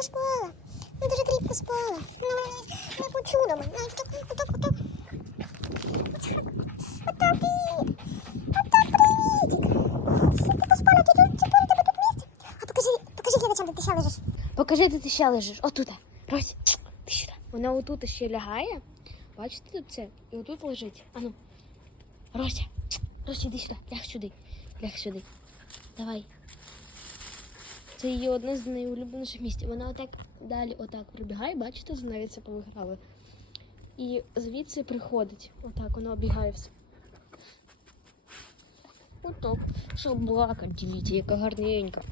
вона спала, вона дуже кріпко спала. Ну, не почула мене. Отак, отак, отак. Отак, отак і... Отак, привітик. Ти поспала, ти тут, тепер у тебе тут місце. А покажи, покажи глядачам, де ти ще лежиш. Покажи, де ти ще лежиш. Отут. Рось, ти сюди. Вона отут ще лягає. Бачите тут це? І отут лежить. Ану. Рося. Рося, іди сюди. Ляг сюди. Ляг сюди. Давай. Це її одне з найулюбленіших місць. Вона отак далі отак прибігає, бачите, навіть це повиграла. І звідси приходить. Отак вона обігає все. Отак. Собака, дивіться, яка гарненька.